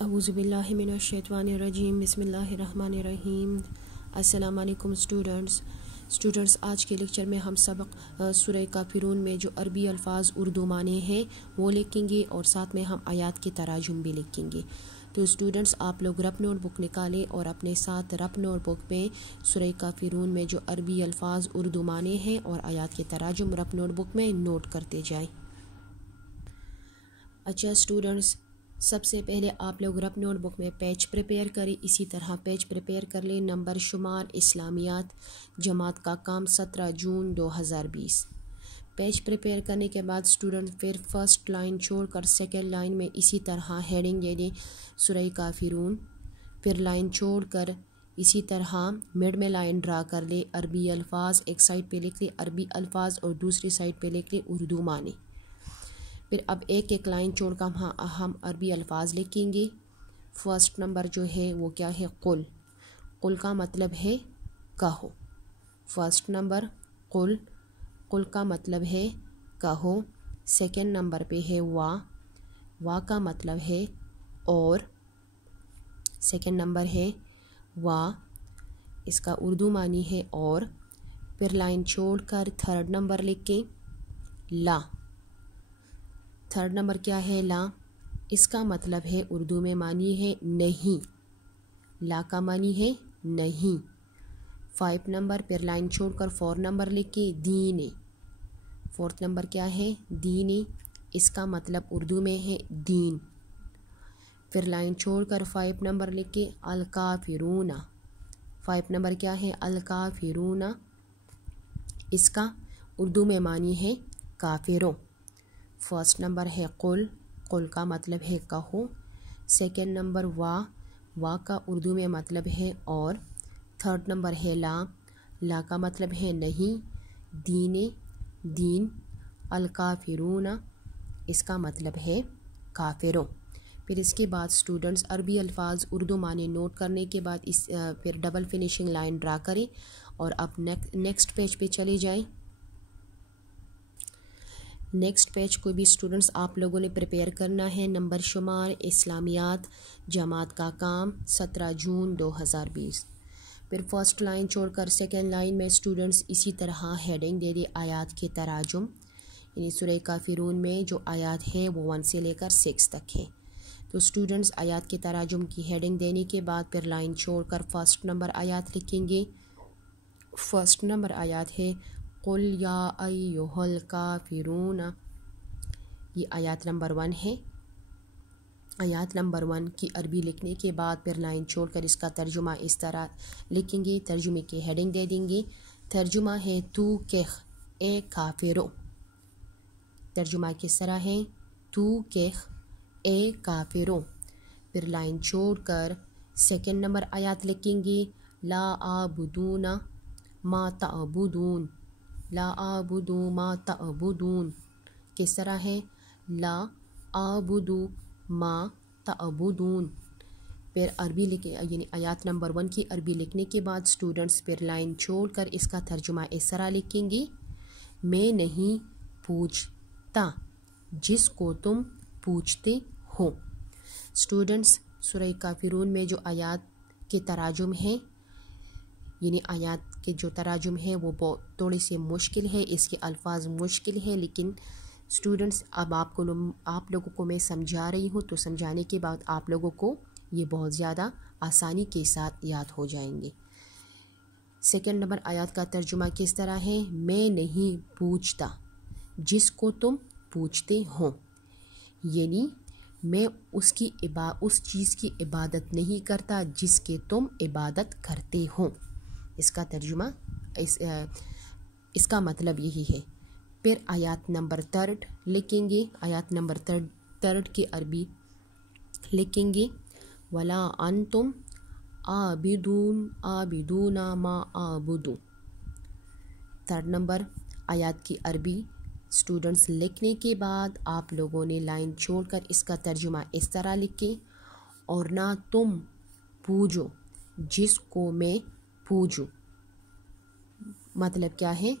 اعوذ باللہ من الشیطان الرجیم بسم اللہ الرحمن الرحیم۔ السلام علیکم اسٹوڈنٹس، آج کے لیکچر میں ہم سبق سورہ کافرون میں جو عربی الفاظ اردو معنی ہیں وہ لکھیں گے اور ساتھ میں ہم آیات کے تراجم بھی لکھیں گے۔ تو اسٹوڈنٹس آپ لوگ رف نوٹ بک نکالیں اور اپنے ساتھ رف نوٹ بک میں سورہ کافرون میں جو عربی الفاظ اردو معنی ہیں اور آیات کے تراجم رف نوٹ بک میں نوٹ کرتے جائیں۔ اچھا اسٹوڈنٹس، سب سے پہلے آپ لوگ رف نوٹ بک میں پیج پریپیئر کریں، اسی طرح پیج پریپیئر کر لیں نمبر شمار اسلامیات جماعت کا کام 17 جون 2020۔ پیج پریپیئر کرنے کے بعد اسٹوڈنٹ پھر فرسٹ لائن چھوڑ کر سیکنڈ لائن میں اسی طرح ہیڈنگ دے دیں سورہ کافرون، پھر لائن چھوڑ کر اسی طرح مڈ میں لائن ڈرا کر لے، عربی الفاظ ایک سائڈ پہ لکھ لے عربی الفاظ اور دوسری سائڈ پہ لکھ لے اردو معنی۔ پھر اب ایک ایک لائن چھوڑ کر ہم عربی الفاظ لکھیں گے۔ فرسٹ نمبر جو ہے وہ کیا ہے؟ قل۔ قل کا مطلب ہے کہو۔ فرسٹ نمبر قل، قل کا مطلب ہے کہو۔ سیکنڈ نمبر پہ ہے وا، وا کا مطلب ہے اور۔ سیکنڈ نمبر ہے وا، اس کا اردو معنی ہے اور۔ پھر لائن چھوڑ کر تھرڈ نمبر لکھیں لا۔ تھرڈ نمبر کیا ہے؟ لا، اس کا مطلب ہے اردو میں معنی ہے نہیں، لا کا معنی ہے نہیں۔ 5 نمبر پھر لائن چھوڑ کر 4 نمبر لکھیں دین۔ فورتھ نمبر کیا ہے؟ دین، اس کا مطلب اردو میں ہے دین۔ پھر لائن چھوڑ کر 5 نمبر لکھیں الکافرون۔ 5 نمبر کیا ہے؟ الکافرون، اس کا اردو میں معنی ہے کافروں۔ فرسٹ نمبر ہے قل، قل کا مطلب ہے کہو۔ سیکنڈ نمبر وا، وا کا اردو میں مطلب ہے اور۔ تھرڈ نمبر ہے لا، لا کا مطلب ہے نہیں۔ دین، دین، الکافرون، اس کا مطلب ہے کافروں۔ پھر اس کے بعد اسٹوڈنٹس عربی الفاظ اردو معنی نوٹ کرنے کے بعد پھر ڈبل فنیشنگ لائن ڈرا کریں اور اب نیکسٹ پیج پہ چلے جائیں۔ نیکسٹ پیج کو بھی اسٹوڈنٹس آپ لوگوں نے پریپیئر کرنا ہے نمبر شمار اسلامیات جماعت کا کام 17 جون 2020۔ پھر فرسٹ لائن چھوڑ کر سیکنڈ لائن میں اسٹوڈنٹس اسی طرح ہیڈنگ دے دے آیات کے تراجم، یعنی سورہ کافرون میں جو آیات ہے وہ 1 سے لے کر 6 تک ہے۔ تو اسٹوڈنٹس آیات کے تراجم کی ہیڈنگ دینے کے بعد پھر لائن چھوڑ کر فرسٹ نمبر آیات لکھیں گے۔ فرسٹ نمبر آیات ہے قل یا ایھا الکافرون، یہ آیات نمبر 1 ہے۔ آیات نمبر 1 کی عربی لکھنے کے بعد پھر لائن چھوڑ کر اس کا ترجمہ اس طرح لکھیں گے، ترجمے کی ہیڈنگ دے دیں گے۔ ترجمہ ہے تو کہہ اے کافرو، ترجمہ کس طرح ہے؟ تو کہہ اے کافرو۔ پھر لائن چھوڑ کر سیکنڈ نمبر آیات لکھیں گے لا اعبدون ما تعبدون، لا اعبدو ما تعبدون، کس طرح ہے؟ لا اعبدو ما تعبدون۔ پھر عربی یعنی آیات نمبر 1 کی عربی لکھنے کے بعد اسٹوڈنٹس پھر لائن چھوڑ کر اس کا ترجمہ اس طرح لکھیں گے میں نہیں پوچھتا جس کو تم پوچھتے ہو۔ اسٹوڈنٹس سورہ کافرون میں جو آیات کے تراجم ہیں، یعنی آیات کے جو تراجم ہے وہ تھوڑی سی مشکل ہے، اس کے الفاظ مشکل ہے، لیکن اسٹوڈنٹس اب آپ لوگوں کو میں سمجھا رہی ہوں تو سمجھانے کے بعد آپ لوگوں کو یہ بہت زیادہ آسانی کے ساتھ یاد ہو جائیں گے۔ سیکنڈ نمبر آیات کا ترجمہ کس طرح ہے؟ میں نہیں پوچھتا جس کو تم پوچھتے ہو، یعنی میں اس چیز کی عبادت نہیں کرتا جس کے تم عبادت کرتے ہو۔ اس کا ترجمہ اس کا مطلب یہی ہے۔ پھر آیات نمبر 3 لکھیں گے، آیات نمبر 3 کی عربی لکھیں گے ولا انتم عابدون ما اعبد۔ تھرڈ نمبر آیات کی عربی اسٹوڈنٹس لکھنے کے بعد آپ لوگوں نے لائن چھوڑ کر اس کا ترجمہ اس طرح لکھیں اور نہ تم پوجو جس کو میں پوجوں، مطلب کیا ہے؟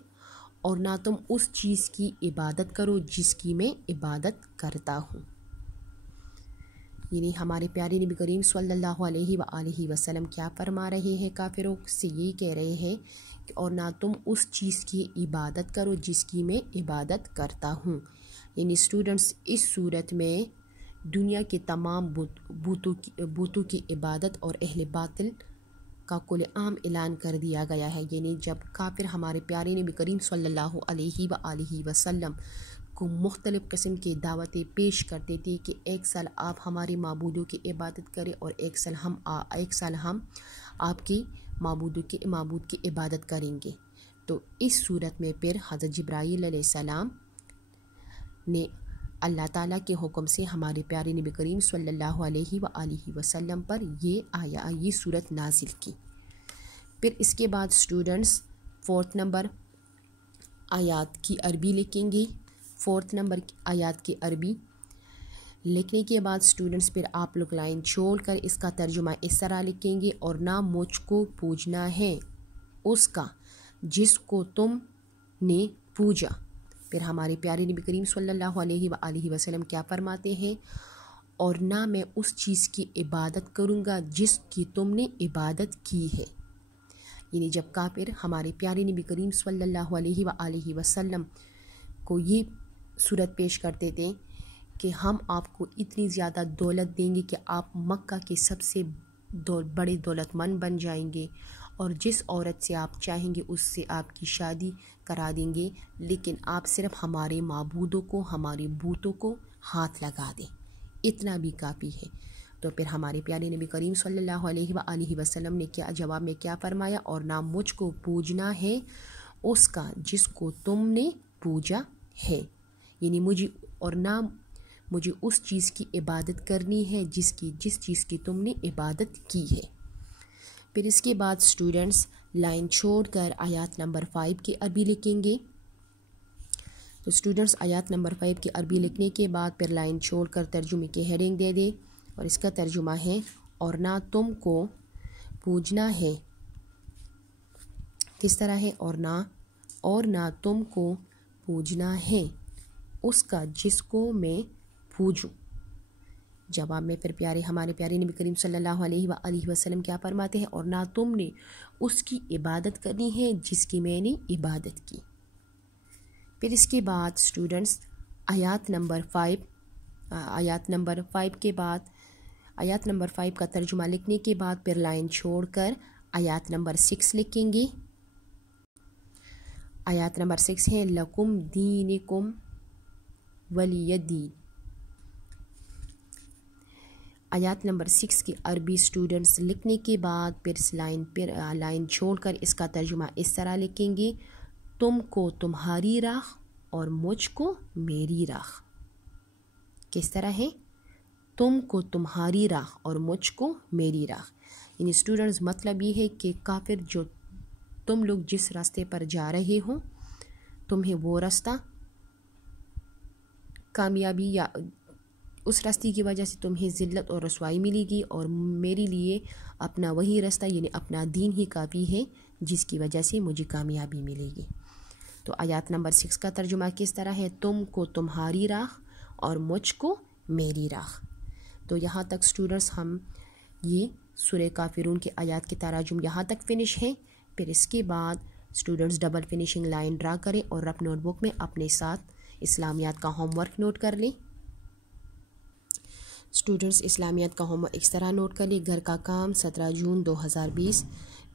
اور نہ تم اس چیز کی عبادت کرو جس کی میں عبادت کرتا ہوں۔ یعنی ہمارے پیارے نبی کریم صلی اللہ علیہ وآلہ وسلم کیا فرما رہے ہیں؟ کافروں سے یہی کہہ رہے ہیں کہ اور نہ تم اس چیز کی عبادت کرو جس کی میں عبادت کرتا ہوں. یعنی اسٹوڈنٹس اس صورت میں دنیا کے تمام بتوں کی عبادت اور اہل باطل کا کل عام اعلان کر دیا گیا ہے. یعنی جب کافر ہمارے پیارے نبی کریم صلی اللہ علیہ وآلہ وسلم کو مختلف قسم کی دعوتیں پیش کرتے تھے کہ ایک سال آپ ہمارے معبودوں کی عبادت کریں اور ایک سال ہم آپ کی معبود کی عبادت کریں گے. تو اس صورت میں پھر حضرت جبرائیل علیہ السلام نے اللہ تعالیٰ کے حکم سے ہمارے پیارے نبی کریم صلی اللہ علیہ وآلہ وسلم پر یہ صورت نازل کی. پھر اس کے بعد اسٹوڈنٹس 4 نمبر آیات کی عربی لکھیں گے. 4 نمبر آیات کی عربی لکھنے کے بعد اسٹوڈنٹس پھر آپ لوگ لائن چھوڑ کر اس کا ترجمہ اس طرح لکھیں گے: اور نہ مجھ کو پوجنا ہے اس کا جس کو تم نے پوجا. پھر ہمارے پیارے نبی کریم صلی اللہ علیہ وآلہ وسلم کیا فرماتے ہیں؟ اور نہ میں اس چیز کی عبادت کروں گا جس کی تم نے عبادت کی ہے. یعنی جب کافر ہمارے پیارے نبی کریم صلی اللہ علیہ وآلہ وسلم کو یہ صورت پیش کرتے تھے کہ ہم آپ کو اتنی زیادہ دولت دیں گے کہ آپ مکہ کے سب سے بڑے دولت مند بن جائیں گے اور جس عورت سے آپ چاہیں گے اس سے آپ کی شادی کرا دیں گے، لیکن آپ صرف ہمارے معبودوں کو، ہمارے بتوں کو ہاتھ لگا دیں، اتنا بھی کافی ہے. تو پھر ہمارے پیارے نبی کریم صلی اللہ علیہ وآلہ وسلم نے کیا جواب میں کیا فرمایا؟ اور نہ مجھ کو پوجنا ہے اس کا جس کو تم نے پوجا ہے. یعنی مجھے اس چیز کی عبادت کرنی ہے جس چیز کی تم نے عبادت کی ہے. پھر اس کے بعد اسٹوڈنٹس لائن چھوڑ کر آیات نمبر 5 کی عربی لکھیں گے. تو اسٹوڈنٹس آیات نمبر 5 کی عربی لکھنے کے بعد پھر لائن چھوڑ کر ترجمے کی ہیڈنگ دے دے، اور اس کا ترجمہ ہے: اور نہ تم کو پوجنا ہے. کس طرح ہے؟ اور نہ تم کو پوجنا ہے اس کا جس کو میں پوجوں. جواب میں پھر ہمارے پیارے نبی کریم صلی اللہ علیہ وآلہ وسلم کیا فرماتے ہیں؟ اور نہ تم نے اس کی عبادت کرنی ہے جس کی میں نے عبادت کی. پھر اس کے بعد اسٹوڈنٹس آیات نمبر 5 کے بعد آیات نمبر 5 کا ترجمہ لکھنے کے بعد پھر لائن چھوڑ کر آیات نمبر 6 لکھیں گے. آیات نمبر 6 ہے: لکم دینکم ولی دین. آیات نمبر 6 کی عربی اسٹوڈنٹس لکھنے کے بعد پھر لائن چھوڑ کر اس کا ترجمہ اس طرح لکھیں گے: تم کو تمہاری راہ اور مجھ کو میری راہ. کس طرح ہے؟ تم کو تمہاری راہ اور مجھ کو میری راہ. یعنی اسٹوڈنٹس مطلب یہ ہے کہ کافر جو تم لوگ جس راستے پر جا رہے ہو تمہیں وہ راستہ کامیابی یا اس راستے کی وجہ سے تمہیں ذلت اور رسوائی ملے گی، اور میرے لیے اپنا وہی راستہ یعنی اپنا دین ہی کافی ہے جس کی وجہ سے مجھے کامیابی ملے گی. تو آیات نمبر 6 کا ترجمہ کس طرح ہے؟ تم کو تمہاری راہ اور مجھ کو میری راہ. تو یہاں تک اسٹوڈنٹس ہم یہ سورہ کافرون کے آیات کے تراجم یہاں تک فنش ہیں. پھر اس کے بعد students double finishing line draw کریں اور اپنے نوٹ بک میں اپنے ساتھ اسلامیات کا ہوم ورک نوٹ کر لیں. اسٹوڈنٹس اسلامیات کا ہوم ورک اس طرح نوٹ کر لیں: گھر کا کام 17 جون 2020.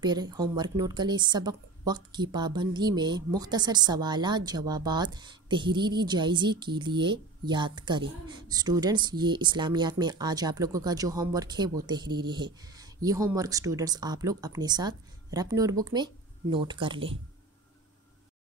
پھر ہوم ورک نوٹ کر لیں: سبق وقت کی پابندی میں مختصر سوالات جوابات تحریری جائزے کے لیے یاد کریں. اسٹوڈنٹس یہ اسلامیات میں آج آپ لوگوں کا جو ہوم ورک ہے وہ تحریری ہے. یہ ہوم ورک اسٹوڈنٹس آپ لوگ اپنے ساتھ رپ نوٹ بک میں نوٹ کر لیں.